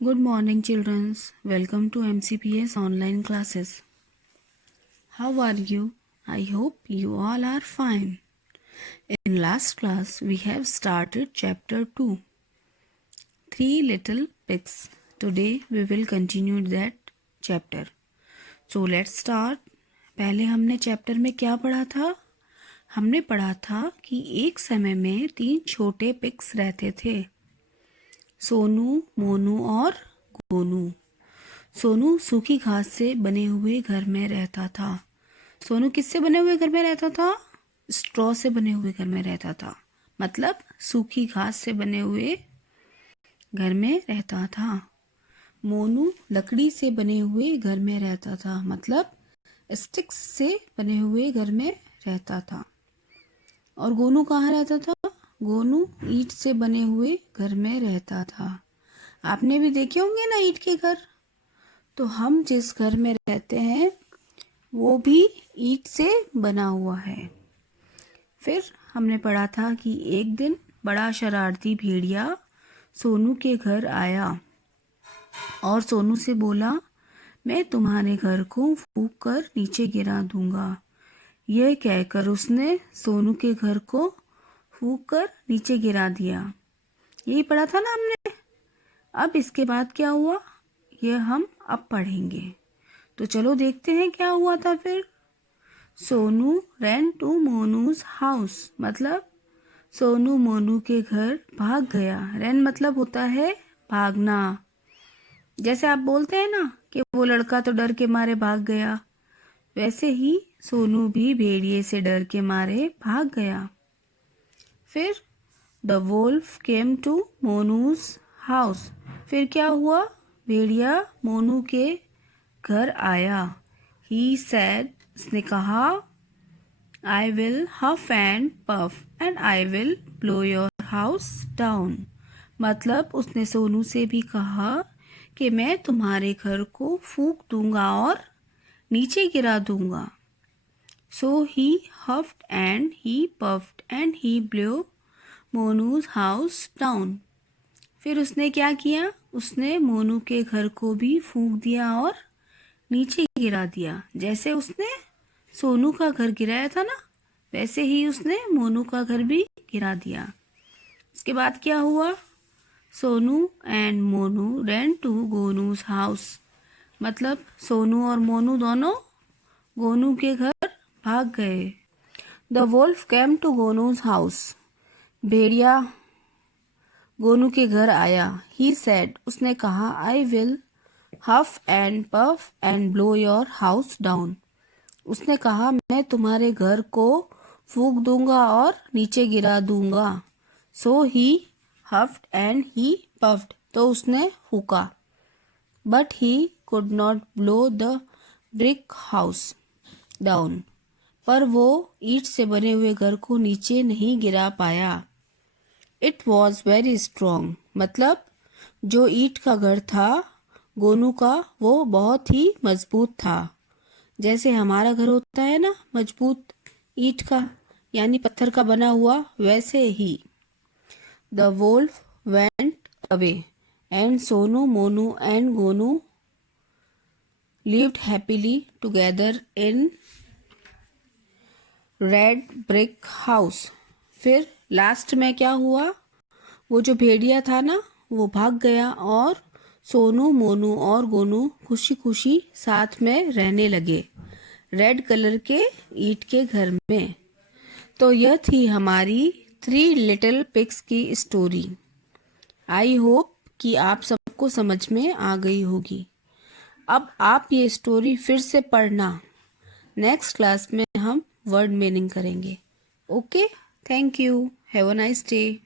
Good morning, children. Welcome to MCPS online classes. How are you? I hope you all are fine. In last class, we have started chapter 2, Three Little Pigs. Today, we will continue that chapter. So, let's start. पहले हमने chapter में क्या पढ़ा था? हमने पढ़ा था कि एक समय में 3 छोटे पिग्स रहते थे, सोनू, मोनू और गोनू। सोनू सूखी घास से बने हुए घर में रहता था। सोनू किससे बने हुए घर में रहता था? स्ट्रॉ से बने हुए घर में रहता था, मतलब सूखी घास से बने हुए घर में रहता था। मोनू लकड़ी से बने हुए घर में रहता था, मतलब स्टिक्स से बने हुए घर में रहता था। और गोनू कहाँ रहता था? गोनू ईंट से बने हुए घर में रहता था। आपने भी देखे होंगे ना ईंट के घर। तो हम जिस घर में रहते हैं वो भी ईंट से बना हुआ है। फिर हमने पढ़ा था कि एक दिन बड़ा शरारती भेड़िया सोनू के घर आया और सोनू से बोला, मैं तुम्हारे घर को फूंक कर नीचे गिरा दूंगा। यह कहकर उसने सोनू के घर को फूंक कर नीचे गिरा दिया। यही पढ़ा था ना हमने। अब इसके बाद क्या हुआ यह हम अब पढ़ेंगे। तो चलो देखते हैं क्या हुआ था फिर। Sonu ran to Monu's house, मतलब सोनू मोनू के घर भाग गया। रैन मतलब होता है भागना। जैसे आप बोलते हैं ना कि वो लड़का तो डर के मारे भाग गया, वैसे ही सोनू भी भेड़िए से डर के मारे भाग गया। फिर the wolf came to Monu's house. फिर क्या हुआ? भेड़िया मोनू के घर आया। ही सैड, उसने कहा, I will huff and puff and I will blow your house down. मतलब उसने सोनू से भी कहा कि मैं तुम्हारे घर को फूंक दूंगा और नीचे गिरा दूंगा। So he huffed and he puffed and he blow Monu's house down. फिर उसने क्या किया? उसने मोनू के घर को भी फूंक दिया और नीचे गिरा दिया। जैसे उसने सोनू का घर गिराया था ना, वैसे ही उसने मोनू का घर भी गिरा दिया। इसके बाद क्या हुआ? Sonu and Monu ran to Gonu's house, मतलब सोनू और मोनू दोनों गोनू के घर भाग गए। The wolf came to Gonu's house. भेड़िया गोनू के घर आया। ही सेड, उसने कहा, I will huff and puff and blow your house down. उसने कहा, मैं तुम्हारे घर को फूंक दूंगा और नीचे गिरा दूंगा। So he huffed and he puffed, तो उसने फूंका। But he could not blow the brick house down, पर वो ईंट से बने हुए घर को नीचे नहीं गिरा पाया। इट वॉज वेरी स्ट्रॉन्ग, मतलब जो ईंट का घर था गोनू का, वो बहुत ही मजबूत था। जैसे हमारा घर होता है ना, मजबूत ईंट का यानी पत्थर का बना हुआ, वैसे ही। The wolf went away and Sonu Monu and Gonu lived happily together in red brick house. फिर लास्ट में क्या हुआ? वो जो भेड़िया था ना, वो भाग गया और सोनू मोनू और गोनू खुशी खुशी साथ में रहने लगे रेड कलर के ईंट के घर में। तो यह थी हमारी 3 लिटिल पिग्स की स्टोरी। आई होप कि आप सबको समझ में आ गई होगी। अब आप ये स्टोरी फिर से पढ़ना। नेक्स्ट क्लास में हम वर्ड मीनिंग करेंगे। Okay, thank you, have a nice day.